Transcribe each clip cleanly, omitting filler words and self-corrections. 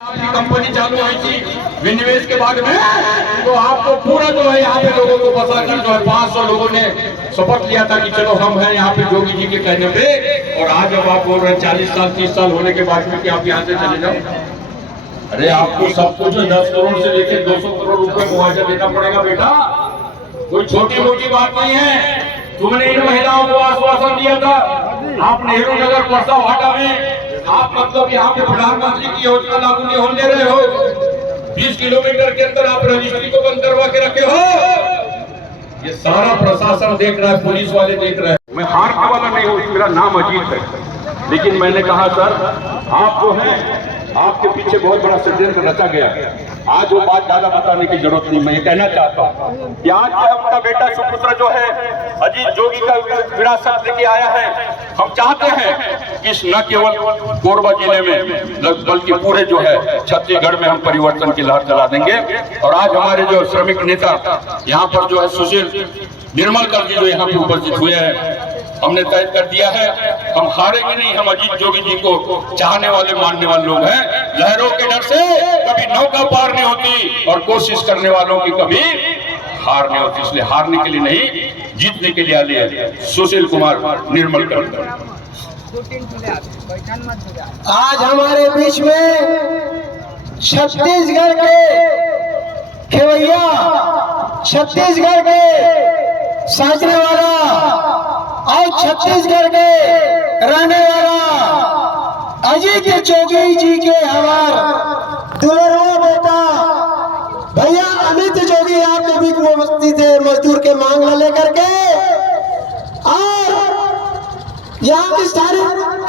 Company चालू हुई थी विनिवेश के बाद में, तो आपको पूरा जो है यहाँ पे लोगों को बसाकर जो है 500 लोगों ने शपथ लिया था कि चलो हम हैं यहाँ पे जोगी जी के कहने पे। और आज जब आप बोल रहे हैं 40 साल 30 साल होने के बाद में कि आप यहाँ से चले जाओ, अरे आपको सब कुछ 10 करोड़ से लेकर 200 करोड़ रुपए मुआवजा देना पड़ेगा बेटा, कोई छोटी मोटी बात नहीं है। तुमने इन महिलाओं को आश्वासन दिया था, आप नेहरू नगर परसा वाटा में आप मतलब यहाँ पे प्रधानमंत्री की योजना लागू नहीं होने दे रहे हो, 20 किलोमीटर के अंदर आप रजिस्ट्री को बंद करवा के रखे हो। ये सारा प्रशासन देख रहा है, पुलिस वाले देख रहे हैं। मैं हारने वाला नहीं हूँ, मेरा नाम अजीत है, लेकिन मैंने कहा सर आप जो है आपके पीछे बहुत बड़ा षड्यंत्र रचा गया। आज वो बात ज्यादा बताने की जरूरत नहीं, मैं ये कहना चाहता हूँ कि आज आपका बेटा सुपुत्र जो है अजीत जोगी का विरासत लेके आया है। हम चाहते हैं कि न केवल कोरबा जिले में बल्कि पूरे जो है छत्तीसगढ़ में हम परिवर्तन की लहर चला देंगे। और आज हमारे जो श्रमिक नेता यहाँ पर जो है सुशील निर्मलकर जी जो यहाँ पे उपस्थित हुए हैं, हमने तय कर दिया है हम हारेंगे नहीं। हम अजीत जोगी जी को चाहने वाले मानने वाले लोग हैं। लहरों के डर से कभी नौका पार नहीं होती और कोशिश करने वालों की कभी हार नहीं होती, इसलिए हारने के लिए नहीं जीतने के लिए आए सुशील कुमार निर्मलकर। आज हमारे बीच में छत्तीसगढ़ के खेवैया, छत्तीसगढ़ के साजने वाला और छत्तीसगढ़ के रहने वाला अजीत जोगी जी के हमार दुलरवा बेटा भैया अमित जोगी आपके बीच में उपस्थित है मजदूर के मांग लेकर के और यहाँ की सारी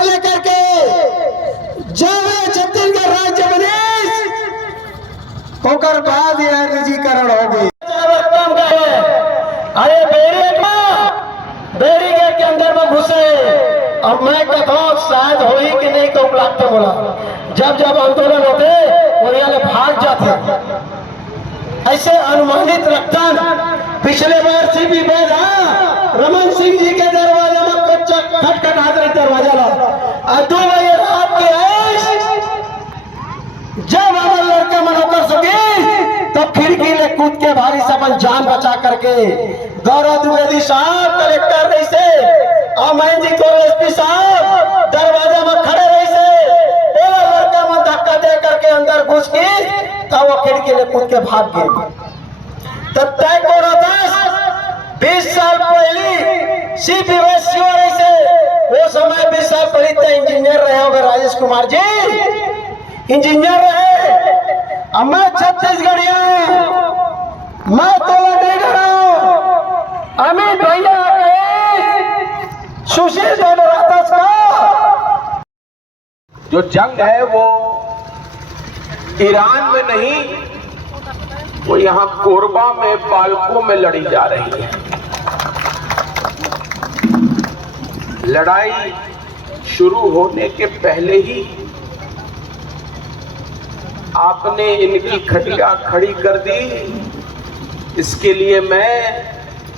लेकर के जब छत्तीसगढ़ राज्य बने होकर बाद यह निजीकरण होगी। अरे बैरिकेड के अंदर में घुसे और मैं कहता शायद हो ही कि नहीं तो उपलब्ध बोला जब जब आंदोलन होते वो यहाँ भाग जाते। ऐसे अनुमानित रक्तदान पिछले बार से भी रमन सिंह जी के दरवाजा में खटखटात रहे दरवाजा ला 2 बजे रात के जब हमारे लड़का मनोकर सके तो खिड़की ले कूद के भारी सपन जान बचा करके गौरव द्विवेदी साहब कलेक्टर रही से और मैं जी को एसपी साहब दरवाजा में खड़े रही से बोला लड़का में धक्का दे करके अंदर घुस के तो वो खिड़की ले कूद के भाग गए। तब तय को 20 साल पहले सिर्फ रही से वो समय 20 साल पहले इंजीनियर रहे होंगे राजेश कुमार जी, इंजीनियर रहे। अब मैं छत्तीसगढ़िया मैं तो नहीं डरा अमित भैया सुशील का जो जंग है वो ईरान में नहीं, वो यहाँ कोरबा में बालकों में लड़ी जा रही है। लड़ाई शुरू होने के पहले ही आपने इनकी खटिया खड़ी कर दी। इसके लिए मैं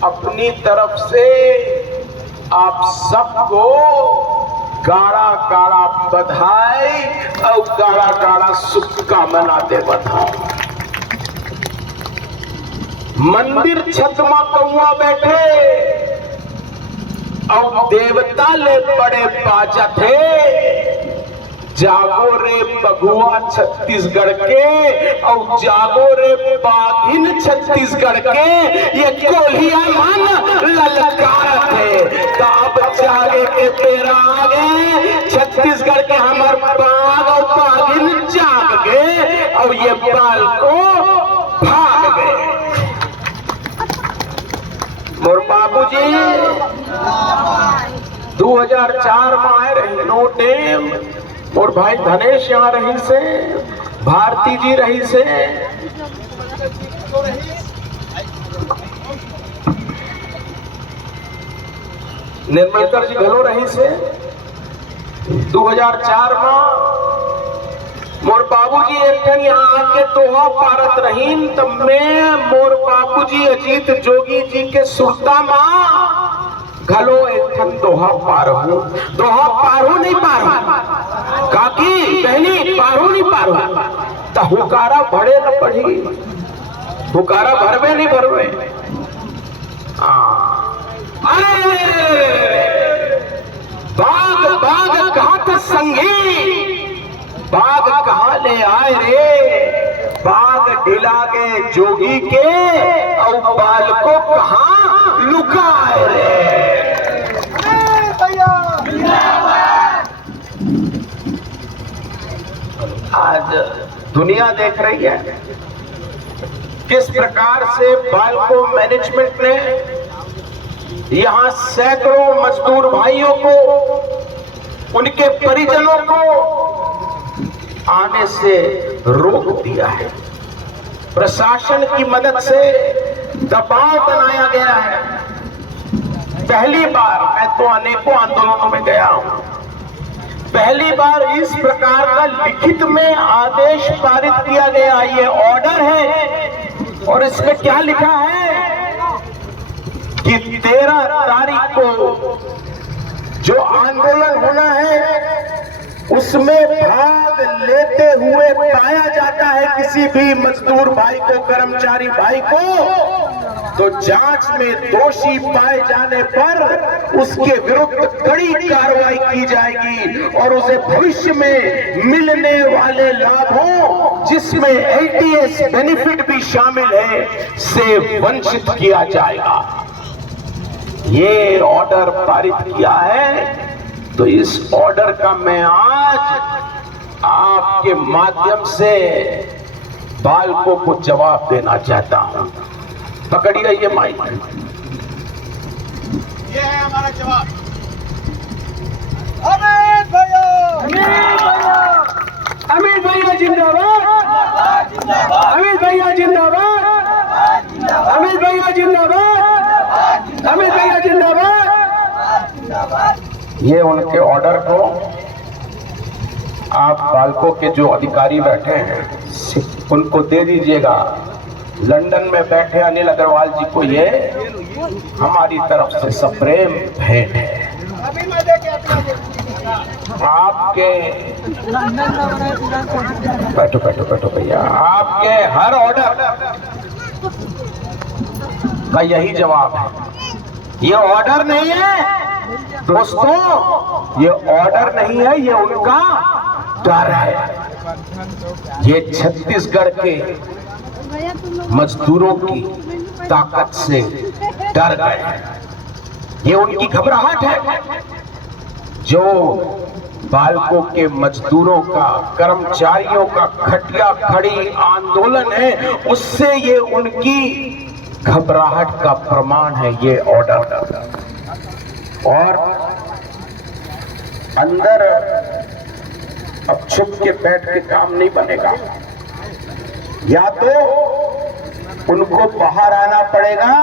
अपनी तरफ से आप सबको गाढ़ा गाढ़ा बधाई और गाढ़ा गाढ़ा शुभकामना दे बधाऊं। मंदिर छत में कौआ बैठे और देवता ले बड़े बाजा थे। जागो रे बगुआ छत्तीसगढ़ के और जागो रे बाघिन छत्तीसगढ़ के, ये कोल्हिया मन ललकार थे ताब जागे के तेरा आगे। छत्तीसगढ़ के हमार बाघ और बाघिन जाग गए और ये बाल को भाग गए। मोर बाबूजी 2004 में आए रहे नोटे और भाई धनेश यहाँ रही से, भारती जी रही से, निर्मलकर जी घलो रही से। 2004 में मोर बाबूजी एक ठन यहाँ आके तोहा पारत रहीन, तब मैं मोर बाबूजी अजीत जोगी जी के सुरता माँ घलो एक ठन दोहा पारू नहीं पारू काकी बहनी पारू नहीं पारू तो हुकारा भरे न पड़ी, हुकारा भरवे नहीं भरवे। अरे बाग बाग कहाँ था संगी, बाग कहाँ ले आए रे, बाग ढिला गए जोगी के और बाल को कहाँ लुकाए रे। आज दुनिया देख रही है किस प्रकार से बालको मैनेजमेंट ने यहां सैकड़ों मजदूर भाइयों को, उनके परिजनों को आने से रोक दिया है। प्रशासन की मदद से दबाव बनाया गया है। पहली बार, मैं तो अनेकों आंदोलनों में गया हूं, पहली बार इस प्रकार का लिखित में आदेश पारित किया गया। ये ऑर्डर है और इसमें क्या लिखा है कि 13 तारीख को जो आंदोलन होना है उसमें भाग लेते हुए पाया जाता है किसी भी मजदूर भाई को, कर्मचारी भाई को, तो जांच में दोषी पाए जाने पर उसके विरुद्ध कड़ी कार्रवाई की जाएगी और उसे भविष्य में मिलने वाले लाभों, जिसमें एलटीएस बेनिफिट भी शामिल है, से वंचित किया जाएगा। ये ऑर्डर पारित किया है, तो इस ऑर्डर का मैं आज आपके माध्यम से बालकों को जवाब देना चाहता हूं। पकड़िए ये माइक, ये है हमारा जवाब। अमित भैया, अमित भैया जिंदाबाद, अमित भैया जिंदाबाद, अमित भैया जिंदाबाद, अमित भैया जिंदाबाद। ये उनके ऑर्डर को आप बालकों के जो अधिकारी बैठे हैं उनको दे दीजिएगा। लंदन में बैठे अनिल अग्रवाल जी को ये हमारी तरफ से सप्रेम भेंट है। आपके बैठो बैठो बैठो भैया, आपके हर ऑर्डर का यही जवाब है। ये ऑर्डर नहीं है दोस्तों, ये ऑर्डर नहीं है, ये उनका डर है। ये छत्तीसगढ़ के मजदूरों की ताकत से डर गए, ये उनकी घबराहट है। जो बालकों के मजदूरों का, कर्मचारियों का खटिया खड़ी आंदोलन है, उससे ये उनकी घबराहट का प्रमाण है ये ऑर्डर। और अंदर अब छुप के बैठ के काम नहीं बनेगा, या तो उनको बाहर आना पड़ेगा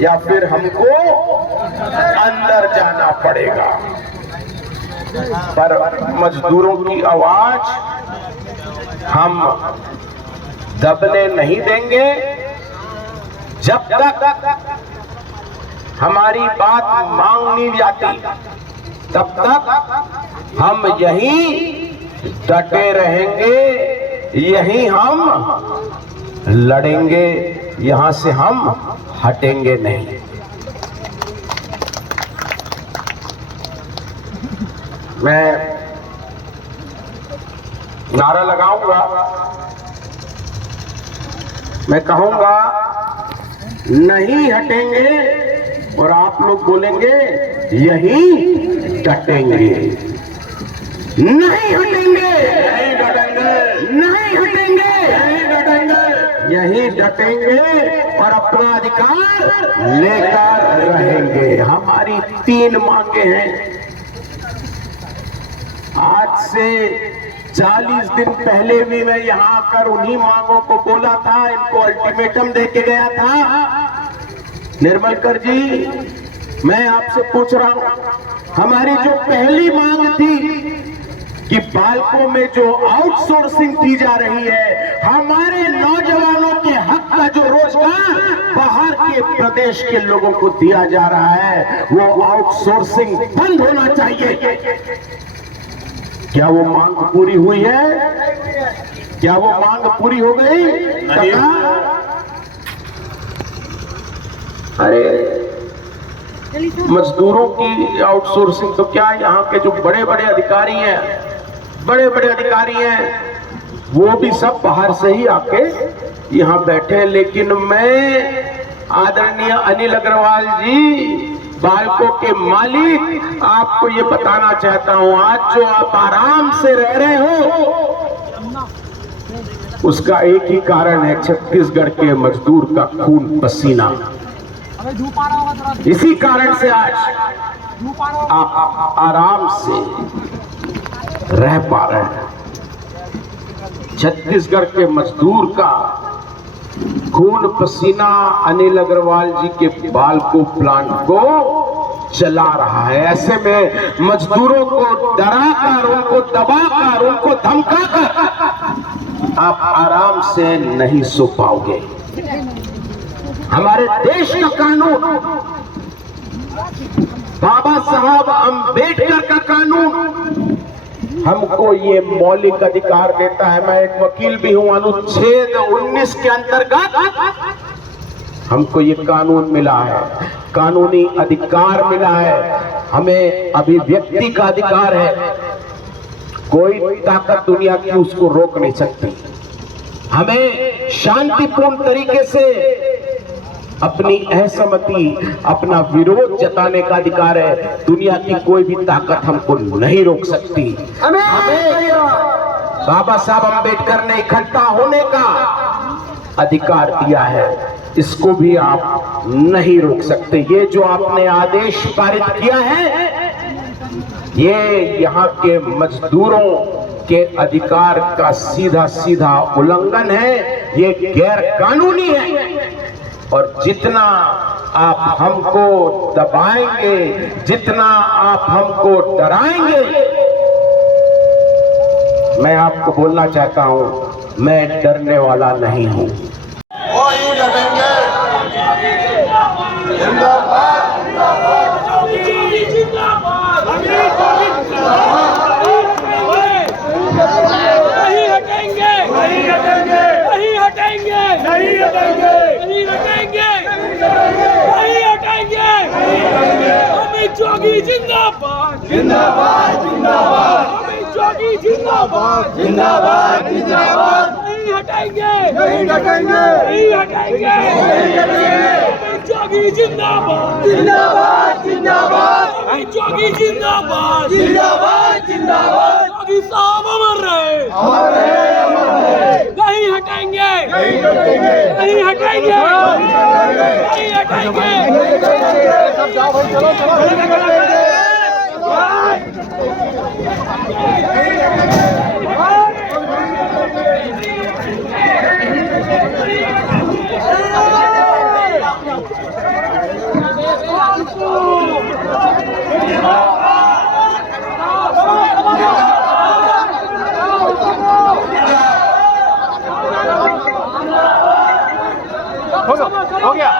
या फिर हमको अंदर जाना पड़ेगा। पर मजदूरों की आवाज हम दबने नहीं देंगे जब तक हमारी बात मांग नहीं जाती, तब तक हम यहीं डटे रहेंगे, यहीं हम लड़ेंगे, यहां से हम हटेंगे नहीं। मैं नारा लगाऊंगा, मैं कहूंगा नहीं हटेंगे, और आप लोग बोलेंगे यहीं डटेंगे। नहीं हटेंगे, नहीं डटेंगे, नहीं हटेंगे, नहीं डटेंगे, यहीं डटेंगे और अपना अधिकार लेकर रहेंगे। हमारी 3 मांगे हैं। आज से 40 दिन पहले भी मैं यहाँ आकर उन्हीं मांगों को बोला था, इनको अल्टीमेटम दे के गया था। निर्मलकर जी, मैं आपसे पूछ रहा हूं, हमारी जो पहली मांग थी कि बालकों में जो आउटसोर्सिंग की जा रही है, हमारे नौजवानों के हक का जो रोजगार बाहर के प्रदेश के लोगों को दिया जा रहा है, वो आउटसोर्सिंग बंद होना चाहिए। क्या वो मांग पूरी हुई है? क्या वो मांग पूरी हो गई? काका? अरे मजदूरों की आउटसोर्सिंग तो क्या, यहाँ के जो बड़े बड़े अधिकारी हैं वो भी सब बाहर से ही आके यहाँ बैठे हैं। लेकिन मैं आदरणीय अनिल अग्रवाल जी, बालकों के मालिक, आपको ये बताना चाहता हूँ, आज जो आप आराम से रह रहे हो उसका एक ही कारण है, छत्तीसगढ़ के मजदूर का खून पसीना। इसी कारण से आज आप आराम से रह पा रहे हैं। छत्तीसगढ़ के मजदूर का खून पसीना अनिल अग्रवाल जी के बालको प्लांट को चला रहा है। ऐसे में मजदूरों को डराकर, उनको दबाकर, उनको धमकाकर आप आराम से नहीं सो पाओगे। हमारे देश का कानून, बाबा साहब अंबेडकर का कानून हमको ये मौलिक अधिकार देता है। मैं एक वकील भी हूं। अनुच्छेद 19 के अंतर्गत हमको ये कानून मिला है, कानूनी अधिकार मिला है। हमें अभिव्यक्ति का अधिकार है, कोई ताकत दुनिया की उसको रोक नहीं सकती। हमें शांतिपूर्ण तरीके से अपनी असहमति, अपना विरोध जताने का अधिकार है। दुनिया की कोई भी ताकत हमको नहीं रोक सकती। हमें बाबा साहब अंबेडकर ने इकट्ठा होने का अधिकार दिया है, इसको भी आप नहीं रोक सकते। ये जो आपने आदेश पारित किया है, ये यहाँ के मजदूरों के अधिकार का सीधा सीधा उल्लंघन है, ये गैर कानूनी है। और जितना आप हमको दबाएंगे, जितना आप हमको डराएंगे, मैं आपको बोलना चाहता हूं, मैं डरने वाला नहीं हूं। वही डरेंगे। जिंदाबाद, नहीं हटेंगे, नहीं हटेंगे, नहीं हटेंगे, नहीं हटेंगे, नहीं हटेंगे, नहीं हटेंगे, नहीं हटेंगे। अमित जोगी जिंदाबाद, जिंदाबाद, जिंदाबाद। अमित जोगी जिंदाबाद, जिंदाबाद, जिंदाबाद। नहीं हटेंगे, नहीं हटेंगे, नहीं हटेंगे, नहीं हटेंगे। अमित जोगी जिंदाबाद, जिंदाबाद, जिंदाबाद। अमित जोगी जिंदाबाद, जिंदाबाद, जिंदाबाद। जोगी साहब अमर रहे, अमर रहे, अमर रहे। नहीं हटेंगे, नहीं हटेंगे, नहीं हटेंगे, नहीं हटेंगे। सब जाओ भाई, चलो चलो। हो गया।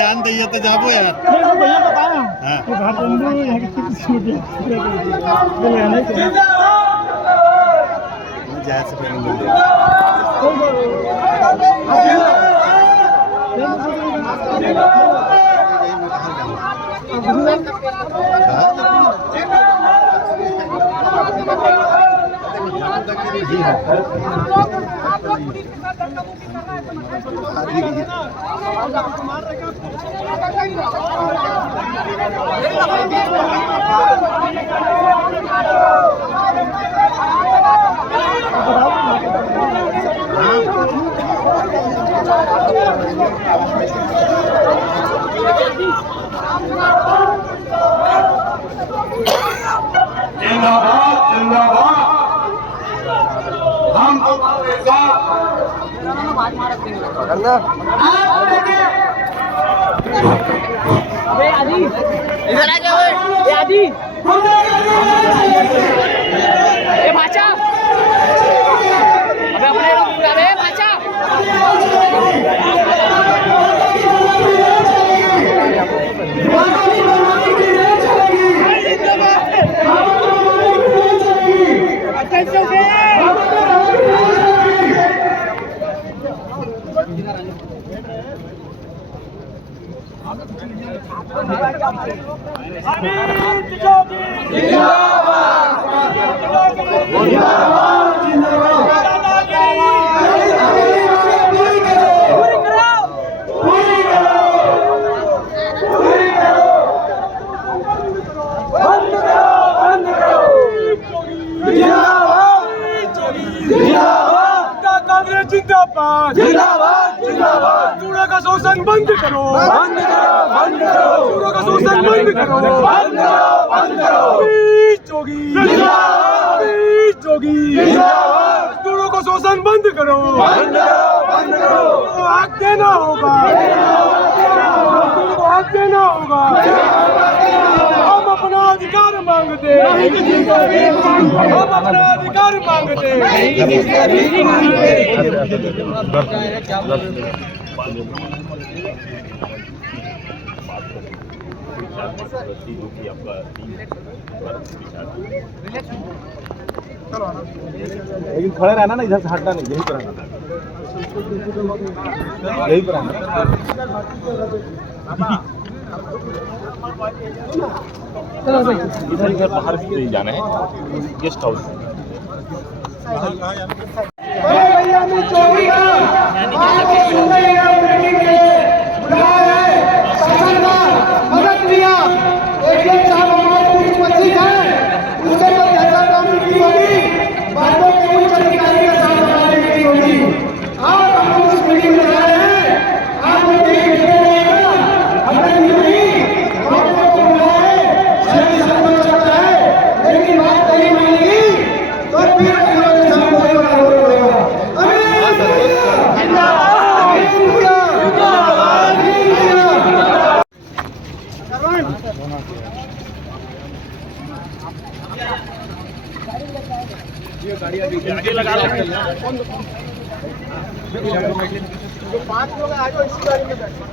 जान दे तो जाबो यार। भैया बताया कि भारत यहाँ की पुलिस के साथ धक्का-मुक्की कर रहा है तो मार जिंदाबाद जिंदाबाद, हम तुम्हारे साथ। इधर आ जाओ ये आदि ये भाचा अबे अपने अबे भाचा जिंदाबाद जिंदाबाद जिंदाबाद, चूड़ा का शोषण बंद करो, बंद करो, बंद करो, चूड़ा का शोषण बंद करो, बंद करो, बंद करो, जोगी जिंदाबाद, जोगी जिंदाबाद, चूड़ों का शोषण बंद करो, बंद करो, बंद करो, हक देना होगा, हक देना होगा, हम अपना अधिकार मांगते, हम अपना अधिकार मांगते। लेकिन खड़े रहना ना, इधर से हटना नहीं, यहीं पर रहना, यहीं पर रहना। इधर बाहर से जाना है, गेस्ट हाउस। भैया ने चोरी का मदद लिया, एक पुलिस पच्चीस है, उसके पर कैसा काम की होगी, बातों के उच्च अधिकारी के साथ बनाने की होगी। और हम उस मीटिंग में जा रहे हैं, आप लोग देख रहिएगा, हमने नहीं आपको बुलाया है, सही समझ सकता है, लेकिन बात नहीं मानेगी तो फिर जो 5 लोग आ जाओ इसी गाड़ी में बैठो।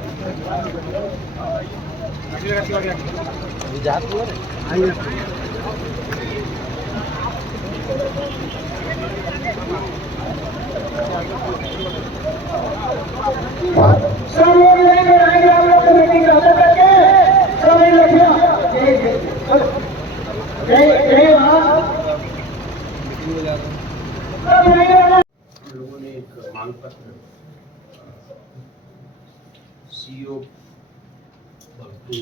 सब लोग मीटिंग करके सब लड़कियां लोगों ने एक मांग पत्र सीईओ भक्तू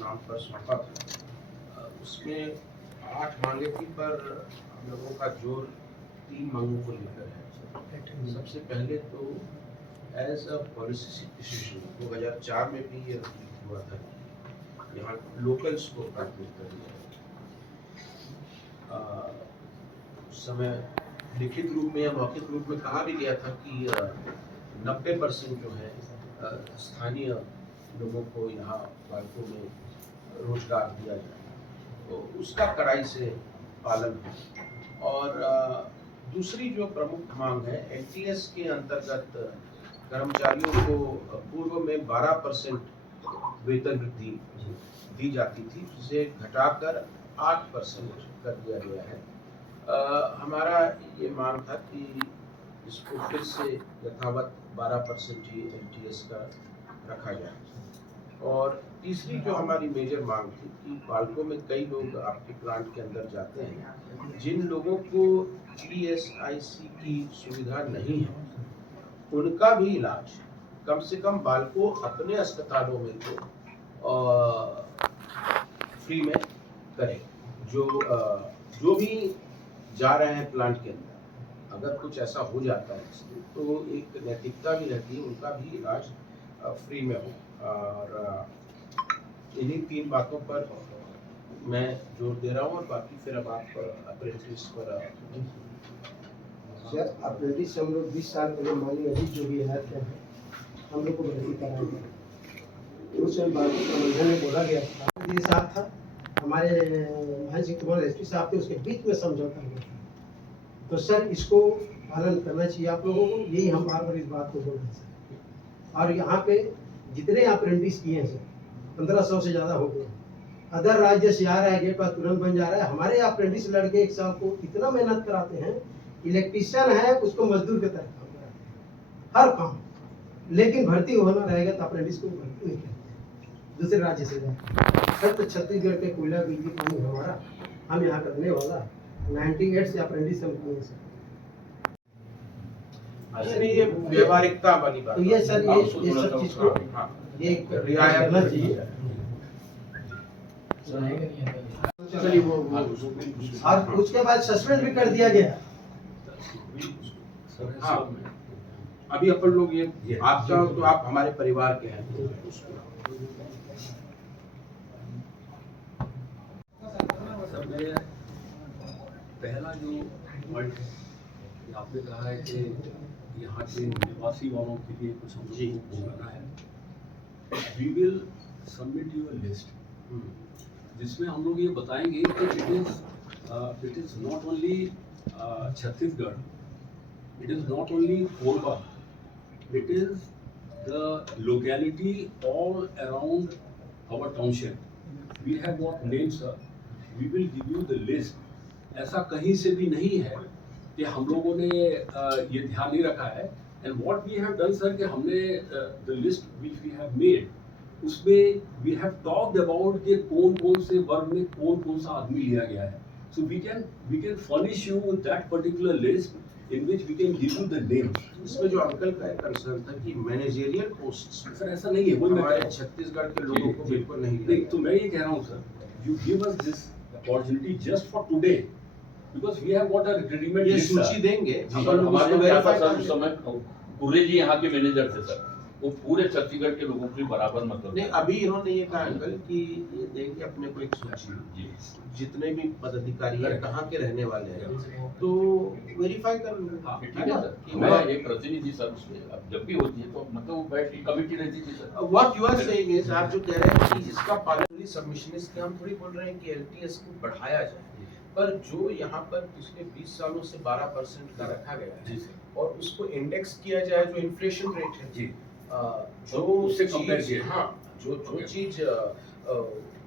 नाम पर सौंपा था। उसमें 8 मांगे थी, पर हम लोगों का जोर 3 मांगों को लेकर है। सबसे पहले तो एज अ पॉलिसी डिसीजन 2004 में भी ये हुआ था, यहाँ लोकल्स को प्राथमिकता दी जाए। उस समय लिखित रूप में या मौखिक रूप में कहा भी गया था कि 90% जो है स्थानीय लोगों को यहाँ बालकों में रोजगार दिया जाए, तो उसका कड़ाई से पालन है। और दूसरी जो प्रमुख मांग है, एनटीएस के अंतर्गत कर्मचारियों को पूर्व में 12% वेतन वृद्धि दी जाती थी, जिसे घटाकर 8% कर दिया गया है। हमारा ये मांग था कि इसको फिर से यथावत 12% ही एनटीएस का रखा जाए। और तीसरी जो हमारी मेजर मांग थी कि बाल्को में कई लोग आपके प्लांट के अंदर जाते हैं जिन लोगों को ESIC की सुविधा नहीं है, उनका भी इलाज कम से कम बाल्को अपने अस्पतालों में तो फ्री में करें। जो भी जा रहे हैं प्लांट के अंदर, अगर कुछ ऐसा हो जाता है तो एक नैतिकता भी रहती है, उनका भी इलाज फ्री में हो। और इन्हीं 3 बातों पर मैं जोर दे रहा हूँ और बाकी फिर अब आप अप्रेंटिस पर सर अप्रेंटिस हम लोग 20 साल पहले माननीय अजीत जोगी आए थे, हम लोग को भर्ती कराया। उस समय बाल्को प्रबंधन में बोला गया था, ये साहब था हमारे महंत कुमार SP साहब थे, उसके बीच में समझौता हुआ था। तो सर इसको पालन करना चाहिए आप लोगों को, यही हम बार बार इस बात को बोल रहे हैं सर। और यहाँ पे जितने अप्रेंटिस किए हैं सर 1500 से ज़्यादा हो गए। अदर राज्य से आ रहा है, गेट पर तुरंत बन जा रहा है। हमारे अप्रेंटिस लड़के 1 साल को इतना मेहनत कराते हैं, इलेक्ट्रीशियन है उसको मजदूर के तरह काम कराते हैं हर काम, लेकिन भर्ती होना रहेगा तो अप्रेंटिस को भर्ती नहीं करते, दूसरे राज्य से जाते। सर तो छत्तीसगढ़ के कोयला बिजली पानी हमारा, हम यहाँ करने वाला 98 से अप्रेंटिस हम किए सर। ये व्यवहारिकता वाली बात। तो ये सर ये सब चीज को ये रियायत करना चाहिए। चलिए वो और उसके बाद सस्पेंड भी कर दिया गया। हाँ, अभी अपन लोग ये आपका तो आप हमारे परिवार के हैं, सर मैं पहला जो पॉइंट आपने कहा है कि यहाँ के निवासी वालों के लिए कुछ हम लोगों को करना है, we will submit your list जिसमें हम लोग ये बताएंगे कि it is not only Chhattisgarh, it is not only Korba, it is the locality all around our township. We have got names, sir. We will give you the list. ऐसा कहीं से भी नहीं है कि हम लोगों ने ये ध्यान नहीं रखा है। And what we have done, sir, कि हमने the list which we have made, उसमें we have talked about कि कौन-कौन से वर्ग में कौन-कौन सा आदमी लिया गया है. So we can furnish you with that particular list in which we can give you the names. इसमें जो अंकल का कंसर्न था कि मैनेजरियल पोस्ट सर ऐसा नहीं है, वही मैं हमारे छत्तीसगढ़ के लोगों को बिल्कुल नहीं नहीं, तो मैं ये कह रहा हूँ sir, you give us this opportunity just for today because we have got a ready-made ये list, सूची sir. देंगे जी, अपन लोग हमारे उसको यहाँ verify पर सर करेंगे। उस समय पूरे जी यहाँ के मैनेजर थे सर, वो पूरे छत्तीसगढ़ के लोगों के बराबर मतलब नहीं, अभी इन्होंने ये कहा अंकल कि ये देंगे अपने को एक सूची, जी जितने भी पदाधिकारी हैं कहाँ के रहने वाले हैं, तो वेरीफाई कर लेंगे। हाँ, ठीक है सर, कि मैं एक प्रतिनिधि सर उसमें अब जब भी होती है तो मतलब वो बैठ की कमेटी रहती थी sir. What you are saying is, आप जो कह रहे हैं कि इसका पालन सबमिशन इसके, हम थोड़ी बोल रहे हैं कि LTS को बढ़ाया जाए, पर जो यहाँ पर पिछले 20 सालों से 12% का रखा गया है जी सर, और उसको इंडेक्स किया जाए जो इन्फ्लेशन रेट है, जी जो उससे compare चीज, किया। हाँ, जो चीज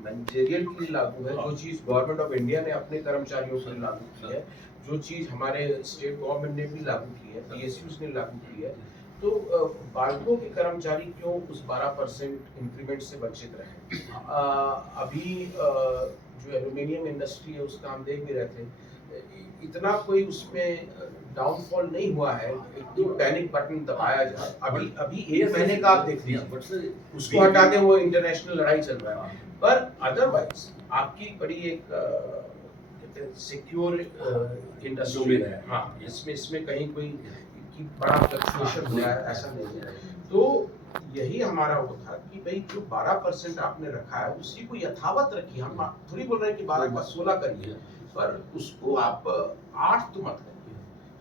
मैनेजरियल के लिए लागू है, जो चीज गवर्नमेंट ऑफ इंडिया ने अपने कर्मचारियों के लिए लागू की है, जो चीज हमारे स्टेट गवर्नमेंट ने भी लागू की है, PSUs ने लागू की है, तो बाल्को के कर्मचारी क्यों उस 12% इंक्रीमेंट से वंचित रहे। अभी जो एल्यूमिनियम इंडस्ट्री है उसका हम देख भी रहे थे, इतना कोई उसमें डाउनफॉल नहीं हुआ है कि पैनिक बटन दबाया जाए। अभी 1 महीने का आप देख लीजिए, उसको हटा के वो इंटरनेशनल लड़ाई चल रहा है, पर अदरवाइज आपकी बड़ी एक सिक्योर इंडस्ट्री है। हाँ, इसमें कहीं कोई कि बड़ा फ्लक्चुएशन हुआ है ऐसा नहीं है। तो यही हमारा वो था कि भाई जो 12% आपने रखा है उसी को यथावत रखिए। हम थोड़ी बोल रहे हैं कि 12 का 16 करिए, पर उसको आप 8 तो मत करिए।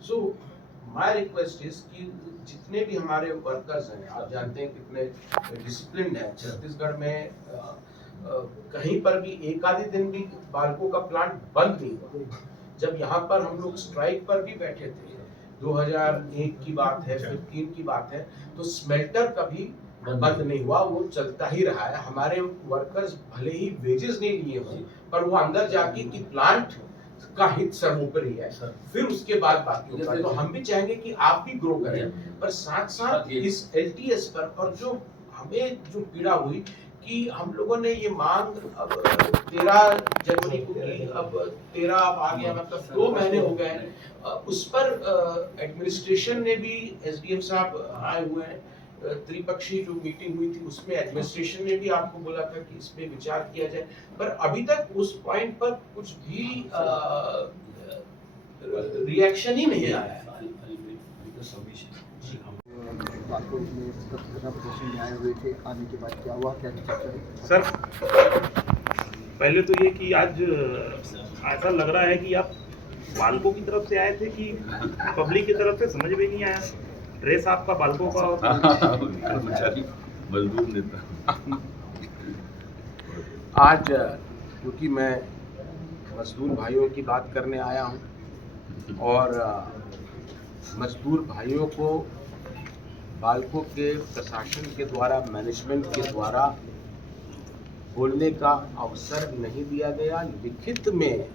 सो माय रिक्वेस्ट इज कि जितने भी हमारे वर्कर्स हैं, आप जानते हैं कितने डिसिप्लिन है छत्तीसगढ़ में, कहीं पर भी एक आधे दिन भी बाल्को का प्लांट बंद नहीं हुआ। जब यहाँ पर हम लोग स्ट्राइक पर भी बैठे थे, 2001 की बात है, 15 की बात है, तो स्मेल्टर कभी बंद नहीं हुआ, वो चलता ही रहा है। हमारे वर्कर्स भले ही वेजेस नहीं लिए हों, पर वो अंदर जाके कि प्लांट का हित सर्वोपरि है, फिर उसके बाद बाकी होगा। तो हम भी चाहेंगे कि आप भी ग्रो करें, पर साथ साथ इस LTS पर, और जो हमें जो पीड़ा हुई कि हम लोगों ने ये मांग अब 13 जनवरी को की, अब 13 अब आ गया, मतलब 2 महीने हो गए हैं। उस पर एडमिनिस्ट्रेशन ने भी, एसडीएम साहब आए हुए हैं, त्रिपक्षीय जो मीटिंग हुई थी उसमें एडमिनिस्ट्रेशन ने भी आपको बोला था कि इस पे विचार किया जाए, पर अभी तक उस पॉइंट पर कुछ भी रिएक्शन ही नहीं आया है। बातों में धरना प्रदर्शन में आए हुए थे, आने के बाद क्या हुआ, क्या चर्चा हुई? सर पहले तो ये कि आज ऐसा लग रहा है कि आप बालकों की तरफ से आए थे कि पब्लिक की तरफ से, समझ में नहीं आया। ड्रेस आपका बालकों का कर्मचारी मजदूर नेता। आज क्योंकि मैं मजदूर भाइयों की बात करने आया हूं और मजदूर भाइयों को बालकों के प्रशासन के द्वारा, मैनेजमेंट के द्वारा बोलने का अवसर नहीं दिया गया। लिखित में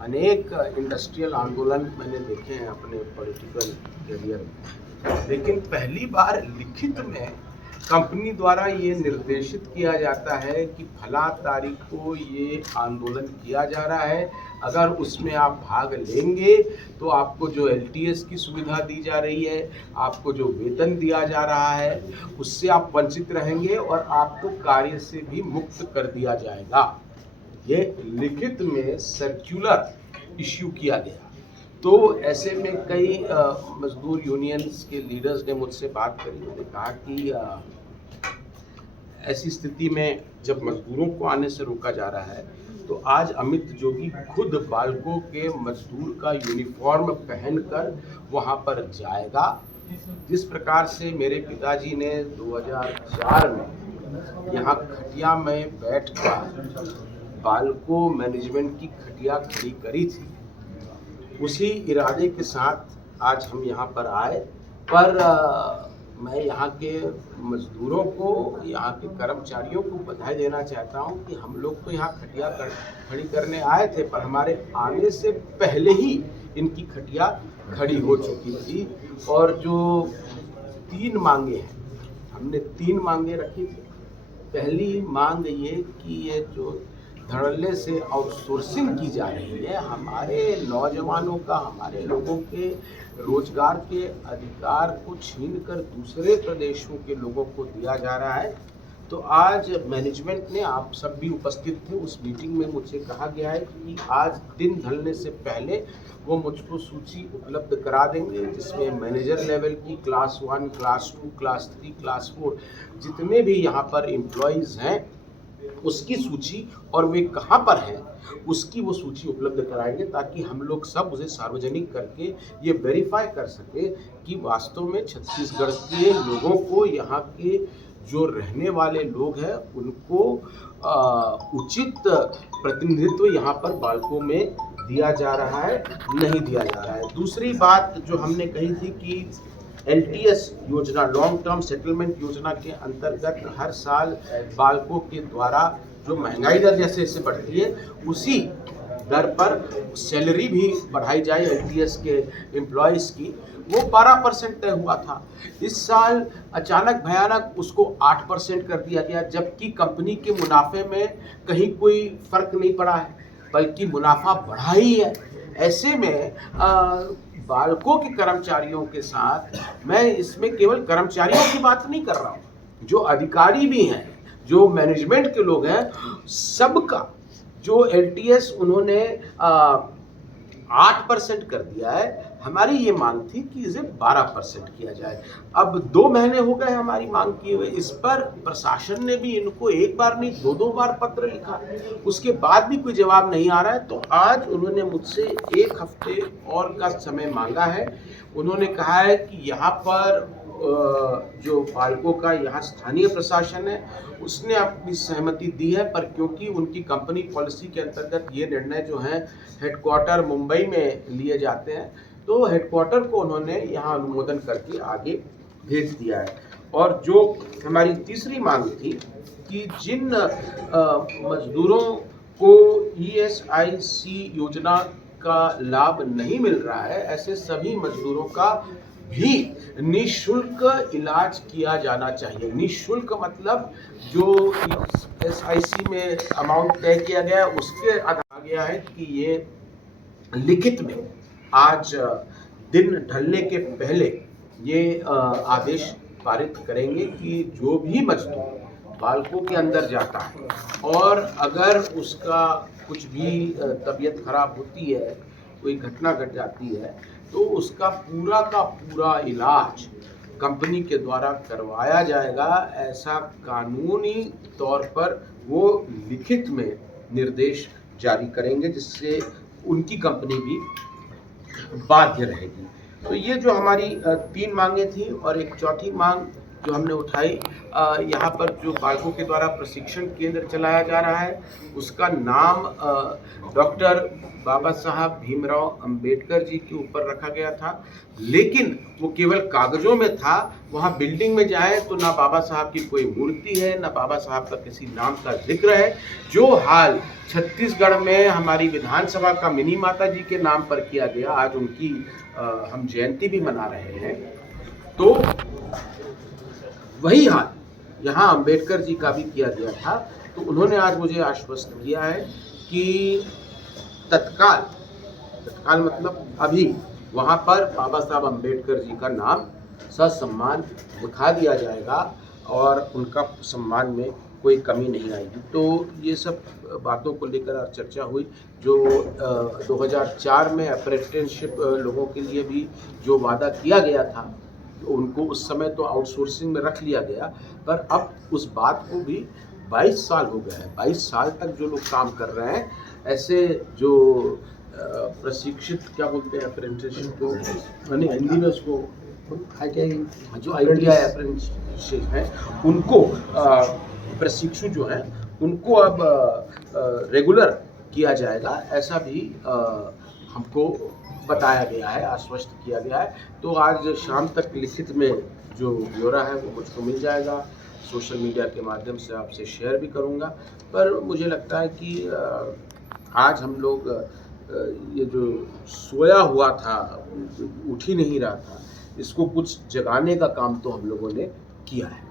अनेक इंडस्ट्रियल आंदोलन मैंने देखे हैं अपने पॉलिटिकल करियर में, लेकिन पहली बार लिखित में कंपनी द्वारा ये निर्देशित किया जाता है कि फला तारीख को ये आंदोलन किया जा रहा है, अगर उसमें आप भाग लेंगे तो आपको जो एलटीएस की सुविधा दी जा रही है, आपको जो वेतन दिया जा रहा है, उससे आप वंचित रहेंगे और आपको कार्य से भी मुक्त कर दिया जाएगा। ये लिखित में सर्कुलर इश्यू किया गया। तो ऐसे में कई मजदूर यूनियंस के लीडर्स ने मुझसे बात करी, उन्होंने कहा कि ऐसी स्थिति में जब मजदूरों को आने से रोका जा रहा है तो आज अमित जोगी खुद बालकों के मजदूर का यूनिफॉर्म पहनकर वहां पर जाएगा। जिस प्रकार से मेरे पिताजी ने 2004 में यहाँ खटिया में बैठकर बालको मैनेजमेंट की खटिया खड़ी करी थी, उसी इरादे के साथ आज हम यहाँ पर आए। पर मैं यहाँ के मजदूरों को, यहाँ के कर्मचारियों को बधाई देना चाहता हूँ कि हम लोग तो यहाँ खटिया खड़ी करने आए थे, पर हमारे आने से पहले ही इनकी खटिया खड़ी हो चुकी थी। और जो 3 मांगे हैं, हमने 3 मांगे रखी थी। पहली मांग ये कि ये जो धड़ल्ले से आउटसोर्सिंग की जा रही है, हमारे नौजवानों का, हमारे लोगों के रोजगार के अधिकार को छीनकर दूसरे प्रदेशों के लोगों को दिया जा रहा है। तो आज मैनेजमेंट ने, आप सब भी उपस्थित थे उस मीटिंग में, मुझसे कहा गया है कि आज दिन ढलने से पहले वो मुझको सूची उपलब्ध करा देंगे, जिसमें मैनेजर लेवल की क्लास 1, क्लास 2, क्लास 3, क्लास 4 जितने भी यहाँ पर एम्प्लॉयज़ हैं उसकी सूची, और वे कहाँ पर हैं उसकी वो सूची उपलब्ध कराएंगे, ताकि हम लोग सब उसे सार्वजनिक करके ये वेरीफाई कर सके कि वास्तव में छत्तीसगढ़ के लोगों को, यहाँ के जो रहने वाले लोग हैं, उनको उचित प्रतिनिधित्व यहाँ पर बालकों में दिया जा रहा है, नहीं दिया जा रहा है। दूसरी बात जो हमने कही थी कि LTS योजना, लॉन्ग टर्म सेटलमेंट योजना के अंतर्गत हर साल बालकों के द्वारा जो महंगाई दर जैसे जैसे बढ़ती है, उसी दर पर सैलरी भी बढ़ाई जाए LTS के एम्प्लॉयज़ की। वो 12% तय हुआ था, इस साल अचानक भयानक उसको 8% कर दिया गया, जबकि कंपनी के मुनाफे में कहीं कोई फर्क नहीं पड़ा है, बल्कि मुनाफा बढ़ा ही है। ऐसे में बालकों के कर्मचारियों के साथ, मैं इसमें केवल कर्मचारियों की बात नहीं कर रहा हूँ, जो अधिकारी भी हैं, जो मैनेजमेंट के लोग हैं, सबका जो LTS उन्होंने 8% कर दिया है। हमारी ये मांग थी कि इसे 12% किया जाए। अब 2 महीने हो गए हमारी मांग किए हुए, इस पर प्रशासन ने भी इनको एक बार नहीं 2-2 बार पत्र लिखा, उसके बाद भी कोई जवाब नहीं आ रहा है। तो आज उन्होंने मुझसे 1 हफ्ते और का समय मांगा है। उन्होंने कहा है कि यहाँ पर जो बालकों का यहाँ स्थानीय प्रशासन है, उसने अपनी सहमति दी है, पर क्योंकि उनकी कंपनी पॉलिसी के अंतर्गत ये निर्णय जो है हेडक्वार्टर मुंबई में लिए जाते हैं, तो हेडक्वार्टर को उन्होंने यहाँ अनुमोदन करके आगे भेज दिया है। और जो हमारी तीसरी मांग थी कि जिन मजदूरों को ESIC योजना का लाभ नहीं मिल रहा है, ऐसे सभी मजदूरों का भी निःशुल्क इलाज किया जाना चाहिए। निःशुल्क मतलब जो SIC में अमाउंट तय किया गया उसके आधार गया है कि ये लिखित में आज दिन ढलने के पहले ये आदेश पारित करेंगे कि जो भी मजदूर बालकों के अंदर जाता है और अगर उसका कुछ भी तबीयत खराब होती है, कोई घटना घट जाती है, तो उसका पूरा का पूरा इलाज कंपनी के द्वारा करवाया जाएगा। ऐसा कानूनी तौर पर वो लिखित में निर्देश जारी करेंगे, जिससे उनकी कंपनी भी बाध्य रहेगी। तो ये जो हमारी 3 मांगे थी और एक चौथी मांग जो हमने उठाई, यहाँ पर जो बालकों के द्वारा प्रशिक्षण केंद्र चलाया जा रहा है उसका नाम डॉक्टर बाबा साहब भीमराव अंबेडकर जी के ऊपर रखा गया था, लेकिन वो केवल कागजों में था। वहाँ बिल्डिंग में जाए तो ना बाबा साहब की कोई मूर्ति है, ना बाबा साहब का किसी नाम का जिक्र है। जो हाल छत्तीसगढ़ में हमारी विधानसभा का मिनी माता जी के नाम पर किया गया, आज उनकी हम जयंती भी मना रहे हैं, तो वही हाल यहाँ अंबेडकर जी का भी किया गया था। तो उन्होंने आज मुझे आश्वस्त किया है कि तत्काल मतलब अभी वहाँ पर बाबा साहब अंबेडकर जी का नाम ससम्मान लिखा दिया जाएगा और उनका सम्मान में कोई कमी नहीं आएगी। तो ये सब बातों को लेकर चर्चा हुई। जो 2004 में अप्रेंटिसशिप लोगों के लिए भी जो वादा किया गया था, उनको उस समय तो आउटसोर्सिंग में रख लिया गया, पर अब उस बात को भी 22 साल हो गए हैं। 22 साल तक जो लोग काम कर रहे हैं, ऐसे जो प्रशिक्षित क्या बोलते हैं अप्रेंटिसशिप को, यानी हिंदी में उसको जो ITI अप्रेंटिसशिप है, उनको प्रशिक्षु जो हैं उनको अब रेगुलर किया जाएगा, ऐसा भी हमको बताया गया है, आश्वस्त किया गया है। तो आज शाम तक लिखित में जो ब्यौरा है वो मुझको मिल जाएगा। सोशल मीडिया के माध्यम से आपसे शेयर भी करूंगा। पर मुझे लगता है कि आज हम लोग ये जो सोया हुआ था, उठ ही नहीं रहा था, इसको कुछ जगाने का काम तो हम लोगों ने किया है।